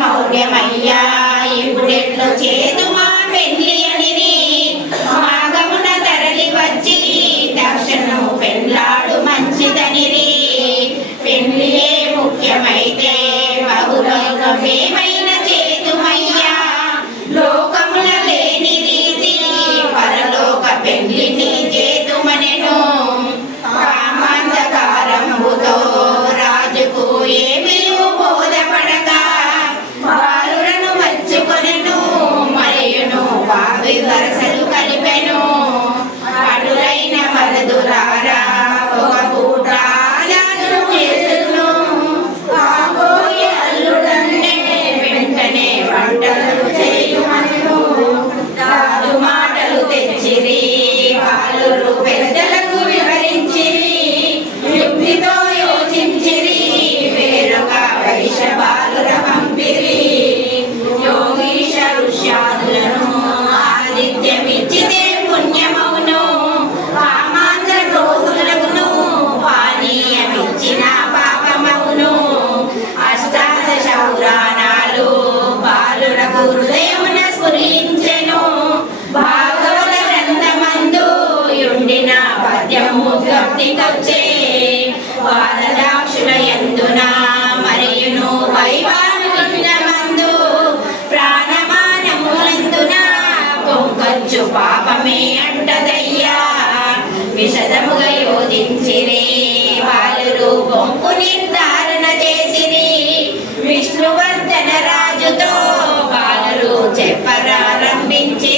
మౌర్యమయ్యా ఇప్పుడెట్లు చేతుమా పెళ్లి అనిరి మాగమున తరలి వచ్చి దక్షిణము పెళ్ళాడు మంచిదనిరి పెళ్లియే ముఖ్యమైతే బహులోకమేమైన చేతుమయ్యా లోకముల లేని రీతి పరలోక పెళ్లిని చేతుమనెను కామాంధకారంబుతో రాజుకు ఏమీ బోధపడగా బాలురను మర్చుకొనెను మరియును బావి వరసలు కలిపెను అటులైన వరదులారా ఒక పూట చేతును కాబోయే అల్లుడన్నే వెంటనే వంటలు చేయుమను రాజు మాటలు తెచ్చిరి బాలురు పెద్దలకు వివరించిరి యుక్తితో యోచించిరి వేరొక వైశ్య బాలుర పంపిరి యోగీశ ఋష్యాదులను ఆదిత్యమిచ్చితే పుణ్యమవును కామాంధ్ర రోగులకును పానీయమిచ్చిన పాపమవును అష్టాదశ పురాణాలు బాలురకు హృదయమున స్ఫురించెను భాగవత గ్రంథమందు యుండిన పద్యము గప్తికొచ్చే పాదదాక్షుల యందున మరియును వైవాహికమందు ప్రాణమానములందున పొంగొచ్చు పాపమే అంటదయ్యా విశదముగా యోజించిరి బాలురు పొంపు నిర్ధారణ చేసిరి విష్ణువర్ధన రాజుతో బాలురు చెప్పరారంభించి